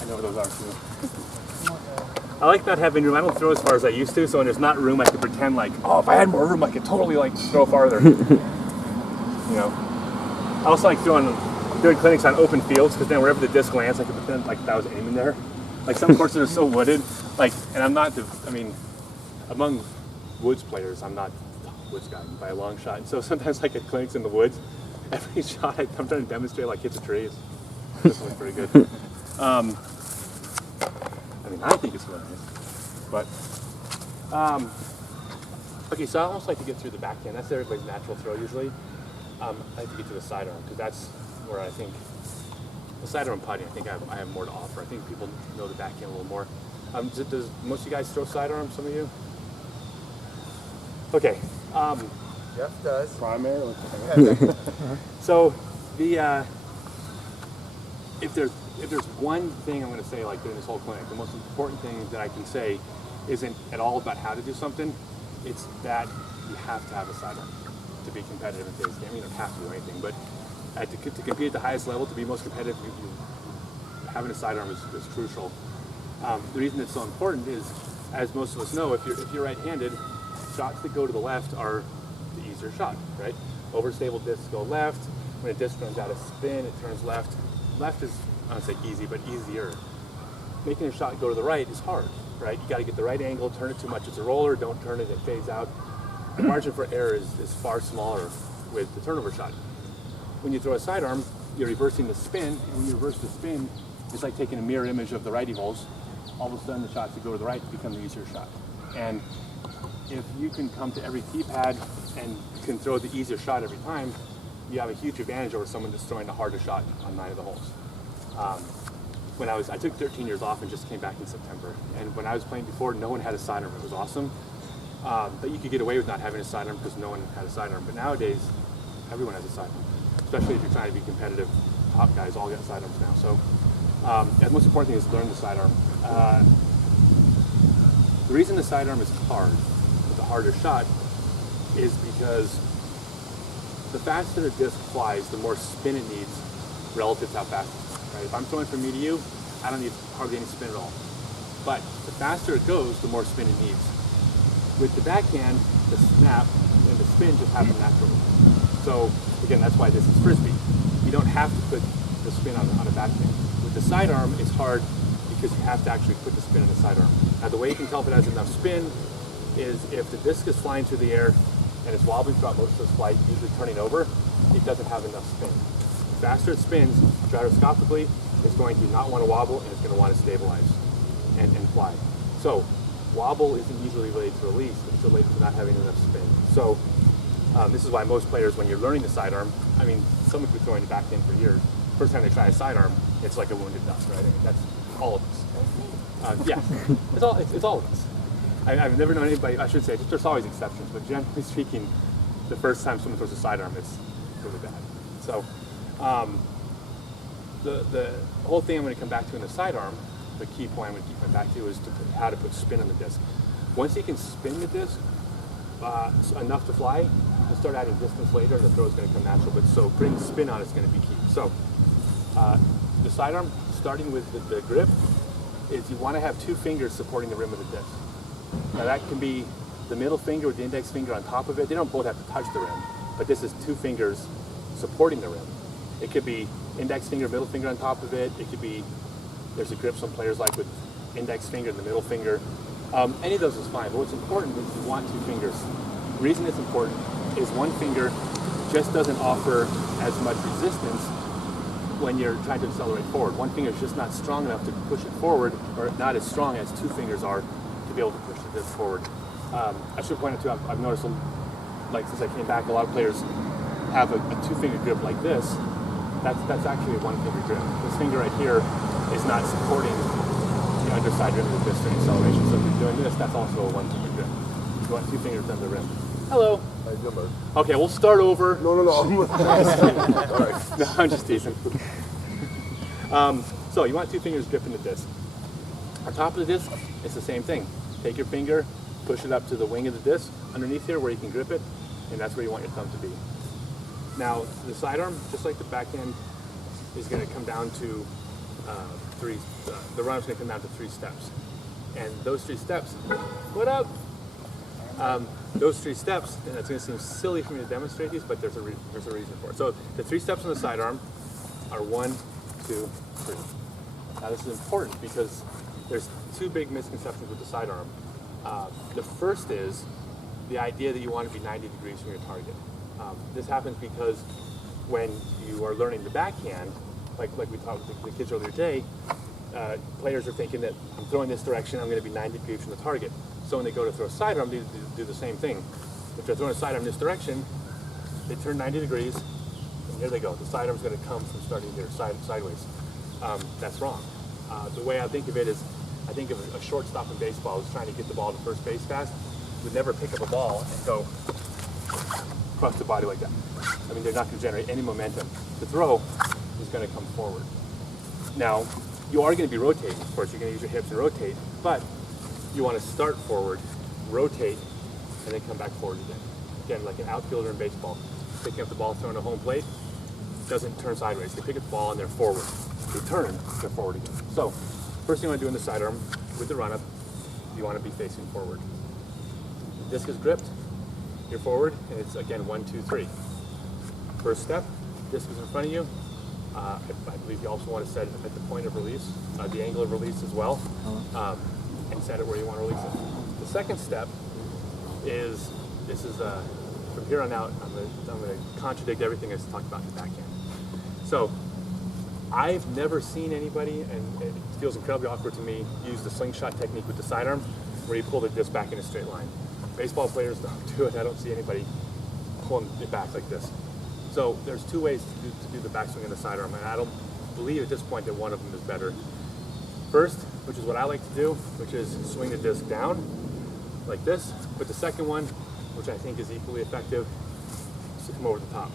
I know where those are too. I like not having room. I don't throw as far as I used to, so when there's not room, I can pretend like, oh, if I had more room, I could totally like throw farther. You know. I also like doing clinics on open fields because then wherever the disc lands, I can pretend like that I was aiming there. Like some courses are so wooded, like, and I'm not. I mean, among woods players, I'm not the woods guy by a long shot. And so sometimes like at clinics in the woods, every shot I'm trying to demonstrate like hits a tree. This one's pretty good. I mean, I think it's really nice. But, okay, so I almost like to get through the backhand. That's everybody's natural throw usually. I like to get to the sidearm because that's where I think, the sidearm putting, I think I have more to offer. I think people know the backhand a little more. Does most of you guys throw sidearm, some of you? Okay. Jeff does. Primary? So, if there's one thing I'm going to say, like during this whole clinic, the most important thing that I can say isn't at all about how to do something. It's that you have to have a sidearm to be competitive in today's game. You don't have to do anything, but to compete at the highest level, to be most competitive, having a sidearm is crucial. The reason it's so important is, as most of us know, if you're right-handed, shots that go to the left are the easier shot, right? Overstable discs go left. When a disc runs out of spin, it turns left. Left is, I don't say easy, but easier. Making a shot go to the right is hard, right? You got to get the right angle, turn it too much, it's a roller, don't turn it, it fades out. The margin for error is far smaller with the turnover shot. When you throw a sidearm, you're reversing the spin, and when you reverse the spin, it's like taking a mirror image of the righty holes. All of a sudden, the shots that go to the right become the easier shot. And if you can come to every tee pad and can throw the easier shot every time, you have a huge advantage over someone that's throwing the harder shot on 9 of the holes. I took 13 years off and just came back in September. And when I was playing before, no one had a sidearm. It was awesome. But you could get away with not having a sidearm because no one had a sidearm. But nowadays, everyone has a sidearm, especially if you're trying to be competitive. Top guys all get sidearms now. So the most important thing is learn the sidearm. The reason the sidearm is hard, the harder shot, is because the faster a disc flies, the more spin it needs relative to how fast it is. Right? If I'm throwing from me to you, I don't need hardly any spin at all. But the faster it goes, the more spin it needs. With the backhand, the snap and the spin just happen naturally. So again, that's why this is frisbee. You don't have to put the spin on a backhand. With the sidearm, it's hard because you have to actually put the spin on the sidearm. Now the way you can tell if it has enough spin is if the disc is flying through the air and it's wobbling throughout most of its flight, usually turning over, it doesn't have enough spin. The faster it spins, gyroscopically, it's going to not want to wobble and it's going to want to stabilize and fly. So wobble isn't usually related to release, it's related to not having enough spin. So this is why most players, when you're learning the sidearm, I mean, someone's been throwing the backhand for years. First time they try a sidearm, it's like a wounded duck, right? I mean, that's all of us. Yeah, it's all of us. I've never known anybody, I should say, there's always exceptions, but generally speaking, the first time someone throws a sidearm, it's really bad. So the whole thing I'm going to come back to in the sidearm, the key point I'm going to keep coming back to is how to put spin on the disc. Once you can spin the disc enough to fly, you'll start adding distance later, the throw is going to come natural, but so putting spin on it is going to be key. So the sidearm, starting with the grip, is you want to have 2 fingers supporting the rim of the disc. Now that can be the middle finger with the index finger on top of it. They don't both have to touch the rim, but this is 2 fingers supporting the rim. It could be index finger, middle finger on top of it. It could be, there's a grip some players like with index finger and the middle finger. Any of those is fine, but what's important is you want 2 fingers. The reason it's important is one finger just doesn't offer as much resistance when you're trying to accelerate forward. One finger is just not strong enough to push it forward, or not as strong as 2 fingers are to be able to push the disc forward. I should point out too, I've noticed, like since I came back, a lot of players have a 2-finger grip like this. That's actually a 1-finger grip. This finger right here is not supporting the underside rim of the disc during acceleration. So if you're doing this, that's also a 1-finger grip. You want 2 fingers under the rim. Hello. How you doing, bud? Okay, we'll start over. No. All right. No, I'm just teasing. So you want 2 fingers gripping the disc. On top of the disc, it's the same thing. Take your finger, push it up to the wing of the disc underneath here where you can grip it, and that's where you want your thumb to be. Now, the sidearm, just like the backhand, is going to come down to the run-up's going to come down to 3 steps. And those 3 steps, what up? Those 3 steps, and it's going to seem silly for me to demonstrate these, but there's a reason for it. So the 3 steps on the sidearm are 1, 2, 3. Now this is important because there's 2 big misconceptions with the sidearm. The first is the idea that you want to be 90 degrees from your target. This happens because when you are learning the backhand, like we talked with the kids earlier today, players are thinking that I'm throwing this direction, I'm going to be 90 degrees from the target. So when they go to throw a sidearm, they do the same thing. If they're throwing a sidearm this direction, they turn 90 degrees, and here they go. The sidearm's going to come from starting here sideways. That's wrong. The way I think of it is, I think of a shortstop in baseball who's trying to get the ball to first base fast, would never pick up a ball and go across the body like that. I mean, they're not going to generate any momentum. The throw is going to come forward. Now, you are going to be rotating. Of course, you're going to use your hips and rotate, but you want to start forward, rotate, and then come back forward again. Again, like an outfielder in baseball, picking up the ball, throwing a home plate, doesn't turn sideways. They pick up the ball and they're forward. They turn, they're forward again. So, first thing you want to do in the sidearm with the run-up, you want to be facing forward. The disc is gripped, you're forward, and it's again 1, 2, 3. First step, disc is in front of you. I believe you also want to set it at the point of release, the angle of release as well, and set it where you want to release it. The second step is, from here on out, I'm going to contradict everything I just talked about in the backhand. So, I've never seen anybody, and it feels incredibly awkward to me, use the slingshot technique with the sidearm, where you pull the disc back in a straight line. Baseball players don't do it. I don't see anybody pulling it back like this. So there's 2 ways to do the backswing and the sidearm, and I don't believe at this point that one of them is better. First, which is what I like to do, which is swing the disc down like this. But the second one, which I think is equally effective, is to come over the top.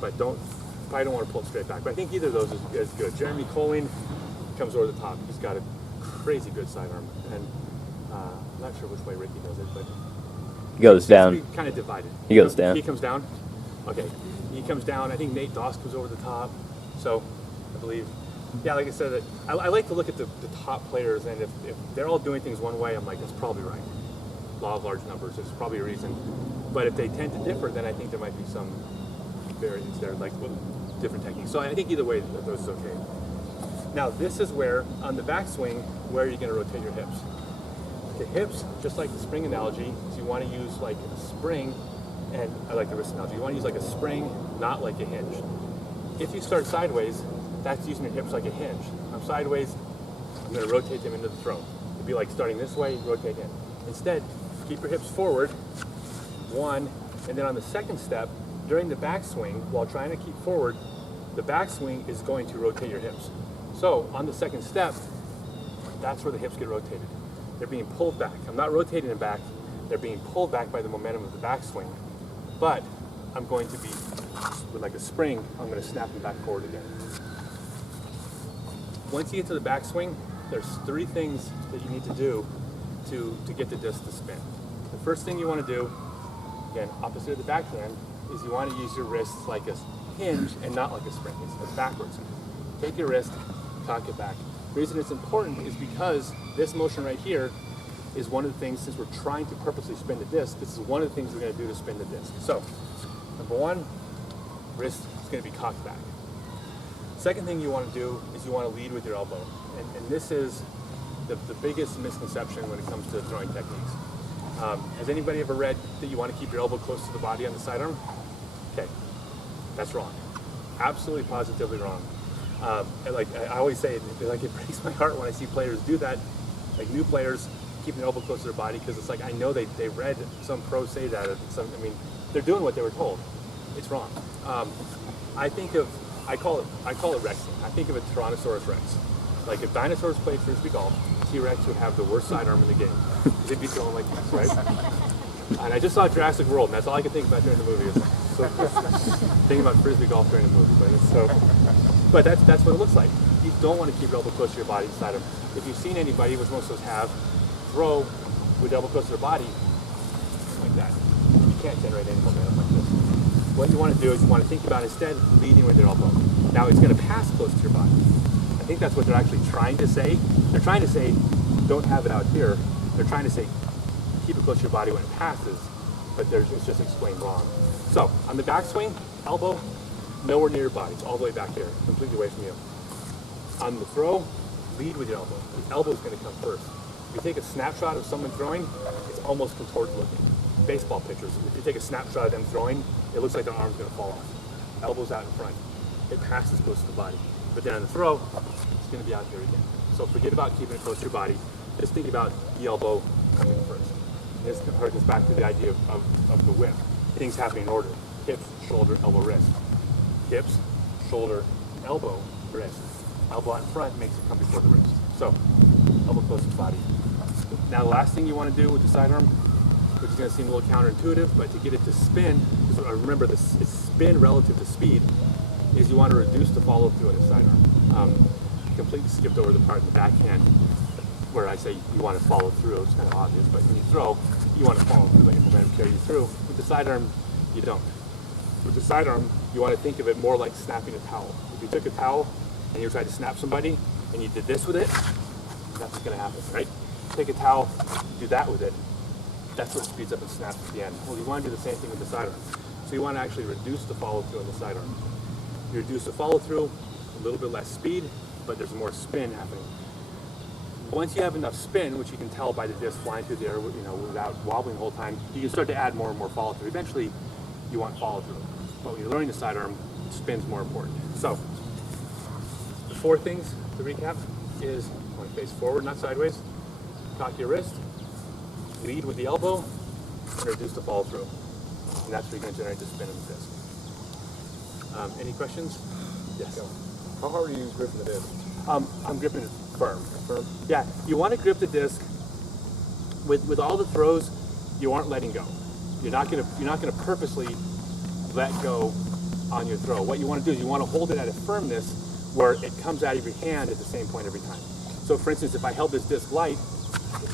But probably don't want to pull it straight back. But I think either of those is good. Jeremy Colling comes over the top. He's got a crazy good sidearm, and I'm not sure which way Ricky does it, but he goes down. Kind of divided. He goes down. He comes down. Okay. He comes down. I think Nate Doss comes over the top. So I believe, yeah, like I said, I like to look at the top players, and if they're all doing things one way, I'm like, that's probably right. Law of large numbers. There's probably a reason. But if they tend to differ, then I think there might be some variance there, like different techniques. So I think either way, those is okay. Now this is where, on the backswing, where are you going to rotate your hips? The hips, just like the spring analogy, so you want to use like a spring, and I like the wrist analogy, you want to use like a spring, not like a hinge. If you start sideways, that's using your hips like a hinge. I'm sideways, I'm going to rotate them into the throw. It'd be like starting this way, rotate in. Instead, keep your hips forward, 1, and then on the second step, during the backswing, while trying to keep forward, the backswing is going to rotate your hips. So on the second step, that's where the hips get rotated. They're being pulled back. I'm not rotating them back. They're being pulled back by the momentum of the backswing. But I'm going to be, with like a spring, I'm going to snap them back forward again. Once you get to the backswing, there's 3 things that you need to do to get the disc to spin. The first thing you want to do, again, opposite of the backhand, is you want to use your wrists like a hinge and not like a spring. It's backwards. Take your wrist, cock it back. The reason it's important is because this motion right here is one of the things, since we're trying to purposely spin the disc, this is one of the things we're going to do to spin the disc. So, number 1, wrist is going to be cocked back. Second thing you want to do is you want to lead with your elbow. And this is the biggest misconception when it comes to throwing techniques. Has anybody ever read that you want to keep your elbow close to the body on the sidearm? Okay, that's wrong. Absolutely, positively wrong. And like I always say, it breaks my heart when I see players do that, like new players keeping their elbow close to their body, because it's like I know they read some pro say that. I mean, they're doing what they were told. It's wrong. I call it Rexing. I think of a Tyrannosaurus Rex. Like if dinosaurs played frisbee golf, T-Rex would have the worst sidearm in the game. They'd be throwing like this, right? And I just saw Jurassic World, and that's all I could think about during the movie. Thinking about frisbee golf during the movie, but that's what it looks like. You don't want to keep your elbow close to your body inside of. If you've seen anybody, which most of us have, throw with elbow close to their body, like that, you can't generate any momentum like this. What you want to do is you want to think about instead leading with your elbow. Now it's going to pass close to your body. At think that's what they're actually trying to say. They're trying to say, don't have it out here. They're trying to say, keep it close to your body when it passes, but it's just explained wrong. So on the backswing, elbow, nowhere near your body. It's all the way back here, completely away from you. On the throw, lead with your elbow. The elbow is going to come first. If you take a snapshot of someone throwing, it's almost contorted looking. Baseball pitchers, if you take a snapshot of them throwing, it looks like their arm's going to fall off. Elbow's out in front. It passes close to the body. But then on the throw, it's going to be out here again. So forget about keeping it close to your body. Just think about the elbow coming first. This harkens back to the idea of the whip. Things happening in order. Hips, shoulder, elbow, wrist. Hips, shoulder, elbow, wrist. Elbow out in front makes it come before the wrist. So, elbow close to the body. Now the last thing you want to do with the sidearm, which is going to seem a little counterintuitive, but to get it to spin, remember this, it's spin relative to speed, is you want to reduce the follow through in the sidearm. Completely skipped over the part in the backhand where I say you want to follow through. It's kind of obvious, but when you throw, you want to follow through, let your momentum carry you through. With the sidearm, you don't. With the sidearm, you want to think of it more like snapping a towel. If you took a towel and you tried to snap somebody and you did this with it, that's what's going to happen, right? Take a towel, do that with it. That's what speeds up and snaps at the end. Well, you want to do the same thing with the sidearm. So you want to actually reduce the follow through on the sidearm. You reduce the follow through, a little bit less speed, but there's more spin happening. Once you have enough spin, which you can tell by the disc flying through the air, without wobbling the whole time, you can start to add more and more follow through. Eventually, you want follow through. But when you're learning the sidearm, spin's more important. So, the 4 things to recap is you want to face forward, not sideways, cock your wrist, lead with the elbow, and reduce the follow through. And that's where you're going to generate the spin in the disc. Any questions? Yes. How hard are you gripping the disc? I'm gripping it firm. Yeah, you want to grip the disc with all the throws. You aren't letting go. You're not gonna purposely let go on your throw. What you want to do is you want to hold it at a firmness where it comes out of your hand at the same point every time. So, for instance, if I held this disc light,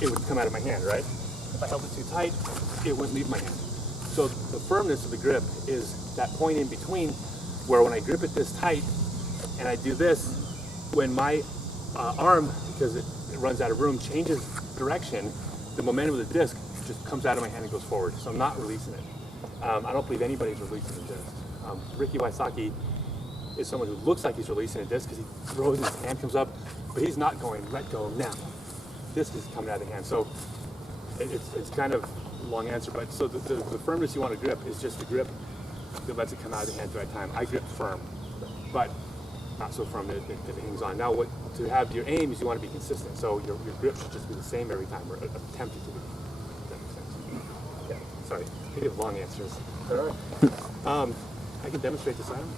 it would come out of my hand, right? If I held it too tight, it wouldn't leave my hand. So the firmness of the grip is that point in between where when I grip it this tight and I do this, when my arm, because it runs out of room, changes direction, the momentum of the disc just comes out of my hand and goes forward. So I'm not releasing it. I don't believe anybody's releasing the disc. Ricky Wysocki is someone who looks like he's releasing a disc because he throws and his hand comes up, but he's not going, let go now. Disc is coming out of the hand. So it's kind of a long answer, but so the firmness you want to grip is just the grip that lets it come out of the hand at the right time. I grip firm, but not so firm that it hangs on. Now, what to have your aim is you want to be consistent. So your grip should just be the same every time, or attempt it to be. Does that make sense? Yeah. Sorry, I give long answers. All right. I can demonstrate this item.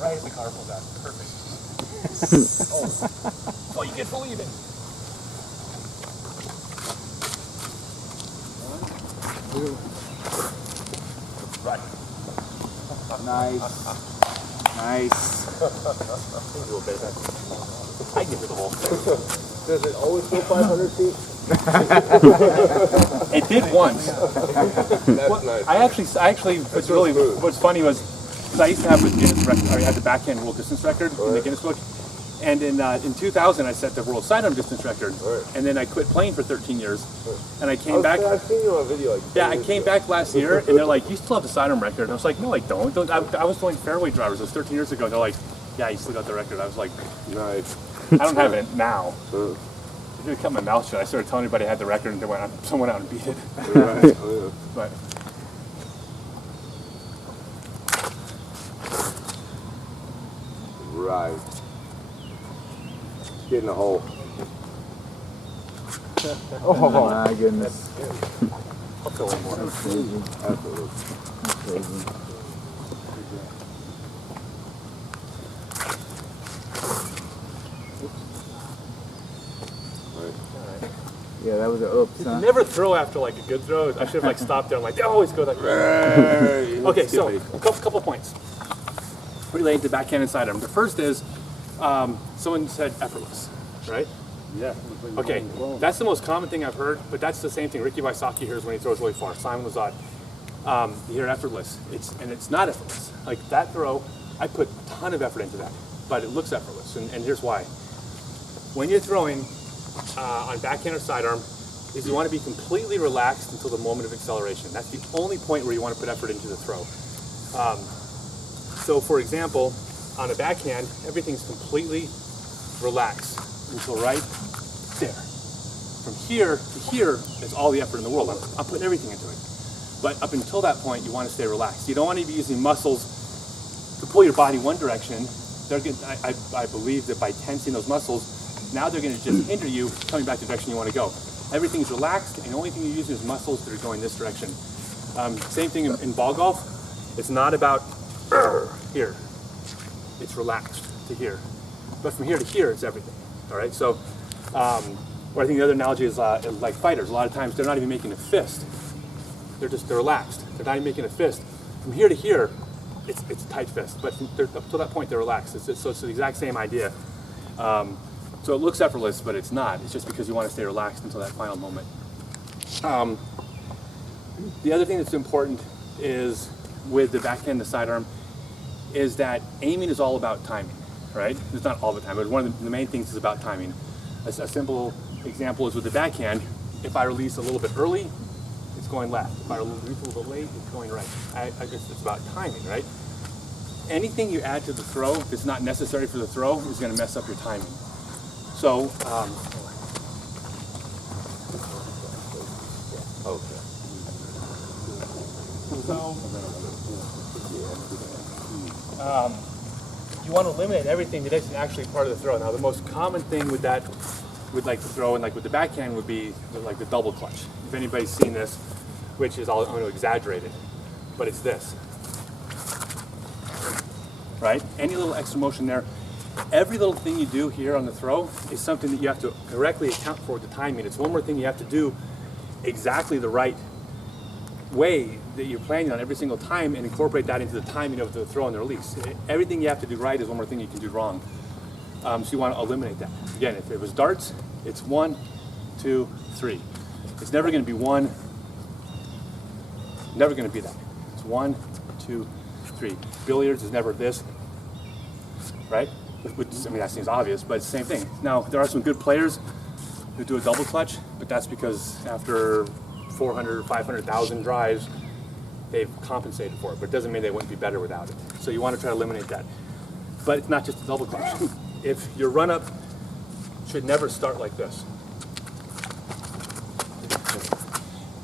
Right as the car pulls out. Perfect. That's all you get for leaving. Right. Nice. Nice. A little bit of that. I give it the whole thing. Does it always go 500 feet? It did once. That's nice. I actually, what's funny was, because I used to have the Guinness record, I had the backhand world distance record in the Guinness book, and in 2000 I set the world sidearm distance record, and then I quit playing for 13 years, and I came back. I've seen you on video. Like, yeah, I came back last year, and they're like, "You still have the sidearm record?" And I was like, "No, I don't. I was doing fairway drivers. It was 13 years ago." And they're like, "Yeah, you still got the record." I was like, nice. "I don't have it now." I did cut my mouth shut. I started telling everybody I had the record, and someone out and beat it. Right. But Right. Get in the hole. Oh my goodness. I'll throw one more. That's crazy. Absolutely. That's crazy. Right. Yeah, that was an oops, huh? Never throw after like a good throw. I should have like stopped there. I'm like, they always go that way. Okay, so a couple points related to backhand and sidearm. The first is someone said effortless, right? Yeah. Okay, that's the most common thing I've heard, but that's the same thing Ricky Wysocki hears when he throws really far. Simon Lazat, you hear effortless. It's not effortless. Like that throw, I put a ton of effort into that, but it looks effortless, and here's why. When you're throwing on backhand or sidearm, is you want to be completely relaxed until the moment of acceleration. That's the only point where you want to put effort into the throw. So for example, on a backhand, everything's completely relaxed until right there. From here to here is all the effort in the world. I'm putting everything into it. But up until that point, you want to stay relaxed. You don't want to be using muscles to pull your body one direction. I believe that by tensing those muscles, now they're going to just hinder you coming back to the direction you want to go. Everything's relaxed, and the only thing you're using is muscles that are going this direction. Same thing in ball golf. It's not about here. It's relaxed to here. But from here to here, it's everything. All right. So, or I think the other analogy is like fighters. A lot of times they're not even making a fist. They're relaxed. They're not even making a fist. From here to here, it's a tight fist. But up to that point, they're relaxed. So it's the exact same idea. So it looks effortless, but it's not. It's just because you want to stay relaxed until that final moment. The other thing that's important is with the backhand and the sidearm is that aiming is all about timing, right? It's not all the time, but one of the main things is about timing. A simple example is with the backhand. If I release a little bit early, it's going left. If I release a little bit late, it's going right. I guess it's about timing, right? Anything you add to the throw that's not necessary for the throw is going to mess up your timing. So, you want to eliminate everything that isn't actually part of the throw. Now, the most common thing with that, with like the throw and like with the backhand, would be like the double clutch. If anybody's seen this, which is I'm going to exaggerate it, but it's this, right? Any little extra motion there. Every little thing you do here on the throw is something that you have to correctly account for with the timing. It's one more thing you have to do exactly the right way that you're planning on every single time and incorporate that into the timing of the throw and the release. Everything you have to do right is one more thing you can do wrong. So you want to eliminate that. Again, if it was darts, it's 1, 2, 3. It's never going to be 1, never going to be that. It's 1, 2, 3. Billiards is never this, right? Which, I mean, that seems obvious, but it's the same thing. Now, there are some good players who do a double clutch, but that's because after 400, 500,000 drives, they've compensated for it, but it doesn't mean they wouldn't be better without it. So you want to try to eliminate that. But it's not just a double clutch. If your run-up should never start like this.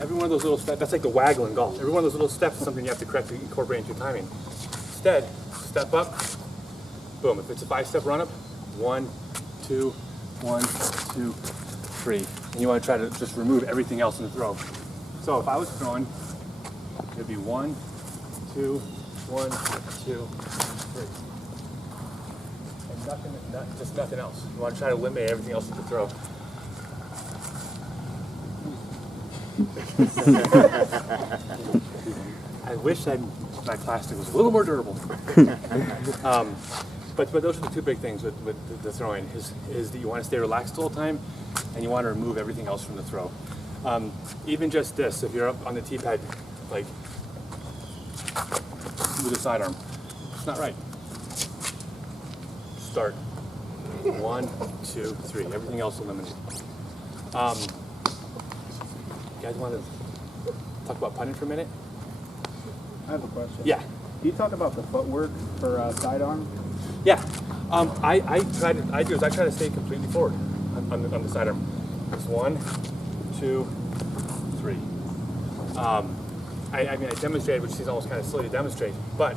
Every one of those little steps, that's like the waggle in golf. Every one of those little steps is something you have to correctly incorporate into your timing. Instead, step up, boom. If it's a 5-step run-up, 1, 2, 1, 2, 3. And you want to try to just remove everything else in the throw. So if I was throwing, it would be 1, 2, 1, 2, 3. And nothing, just nothing else. You want to try to eliminate everything else in the throw. I wish my plastic was a little more durable. But those are the two big things with the throwing is that you want to stay relaxed all the time and you want to remove everything else from the throw. Even just this, if you're up on the tee pad, like with a sidearm, it's not right. Start. 1, 2, 3. Everything else eliminated. You guys want to talk about putting for a minute? I have a question. Yeah. Can you talk about the footwork for sidearm? Yeah. I try to stay completely forward on the sidearm. It's 1, 2, 3. I mean, I demonstrated, which is almost kind of silly to demonstrate, but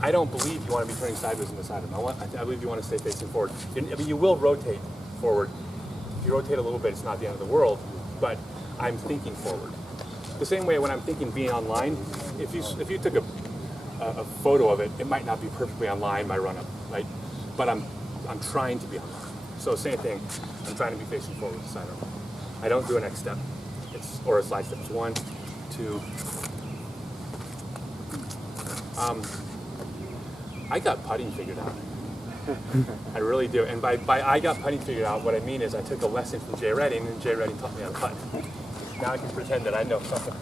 I don't believe you want to be turning sideways in the sidearm. I believe you want to stay facing forward. I mean, you will rotate forward. If you rotate a little bit, it's not the end of the world, but I'm thinking forward. The same way when I'm thinking being online, if you took a photo of it, it might not be perfectly online, my run-up, right? But I'm trying to be online. So same thing, I'm trying to be facing forward with the sidearm. I don't do a next step. Or a slide step. It's 1, 2. I got putting figured out. I really do. And by I got putting figured out, what I mean is I took a lesson from Jay Redding, and Jay Redding taught me how to putt. Now I can pretend that I know something.